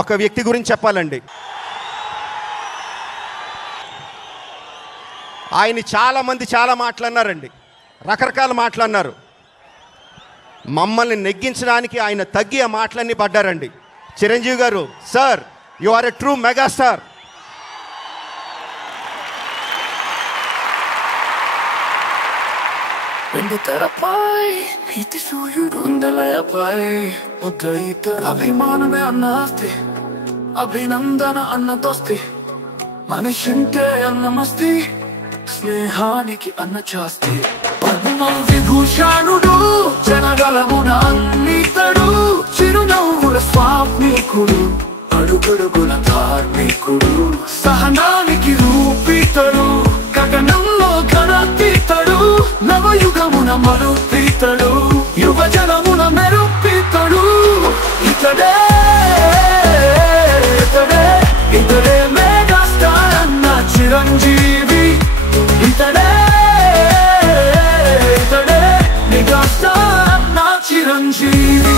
ఒక వ్యక్తి గురించి చెప్పాలండి. ఆయన చాలామంది చాలా మాట్లాడినారండి, రకరకాల మాట్లాడినారు. మమ్మల్ని నెగ్గించడానికి ఆయన తగ్గి ఆ మాటలన్నీ పడ్డారండి. చిరంజీవి గారు, sir, you are a true megastar. అభిమానమే అన్న ఆస్తి, అభినందన అన్న దోస్తి, మనిషింటే అన్న మస్తి, స్నేహానికి అన్న చాస్తి. పద్మ విభూషణుడు, జనగలమున అన్నితడు, చిరునవ్వుల స్వామికుడు, అడుగడుగుల ధార్మికుడు, సహనానికి రూపితడు, గగనంలో ఘనతీతడు, నవయుగమున మరుపీతడు, యువజనమున మెరుపీతడు. ఇతడే ఇతడే ఇతడే మెగాస్టార్ అన్న చిరంజీవి. ఇతడే ఇతడే మెగాస్టార్ అన్న చిరంజీవి.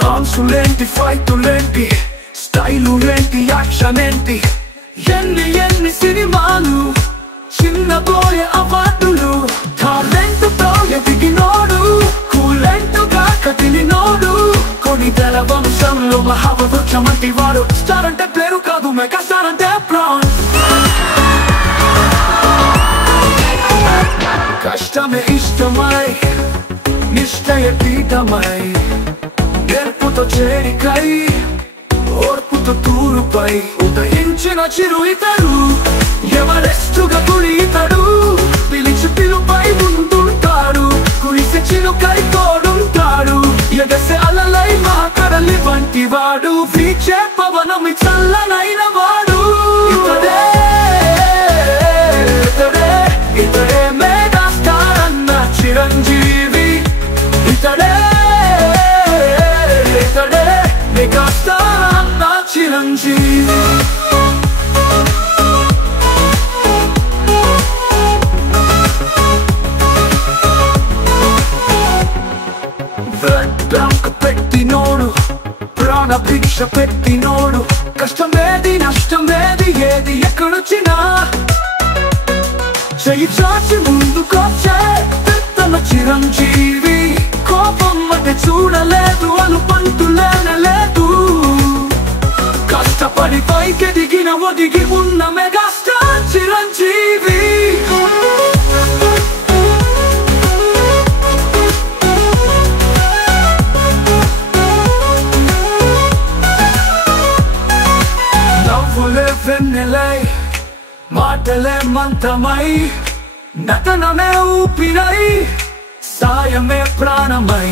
రాన్సులేంటి, ఫైటులేంటి, స్టైలులేంటి, యాక్షన్ ఏంటి, ఎన్ని సినిమాలు, చిన్నబోయే అవార్డులు, టాలెంట్తో ఎదిగినోడు, కూలెంటుగా కదిలినోడు, కొనిదెల వంశంలో మహావృక్షం వంటి వాడు. స్టార్ అంటే పేరు కాదు, మెగాస్టార్ అంటే ప్రాణ్. కష్టమే ఇష్టమై, నిష్టయ పీఠమై, గెలుపుతో చేరికై, ఓర్పుతో తూరుపై ఉదయించిన చిరు ఇతడు, ఎవరెస్టుగా గుడి ఇతడు, పిలిచి పిలుపై ముందుంటాడు, కురిసే చిలుకై తోడుంటాడు, ఎగసే అలలై మహాకరలి వంటి వాడు, వీచే పవనమి చల్లనైన వాడు. ఇతడే ఇతడే ఇతడే మెగాస్టార్ అన్న చిరంజీవి. ఇతడే ఇతడే మెగాస్టార్ అన్న చిరంజీవి. పెట్టినోడు, ప్రాణ భిక్ష పెట్టినోడు, కష్టమేది నష్టమేది ఏది ఎక్కడొచ్చినా చెయ్యి చాచి ముందుకొచ్చే పెద్దల చిరంజీవి. కోపం అంటే చూడలేదు, అలుపంటూ లేనలేదు, కష్టపడి పైకెదిగిన ఒదిగి ఉన్న మెగాస్టార్ చిరంజీవి. నవ్వులే వెన్నెలై, మాటలే మంత్రమై, నటనమే ఊపిరై, సాయమే ప్రాణమై,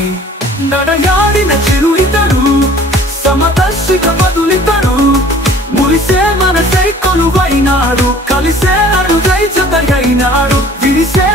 నడయాడిన చిరు ఇతడు, సమదర్శిక బదులితడు, మురిసే మనసై కొలువైనాడు, కలిసే అడుగై జతగైనాడు, విరిసే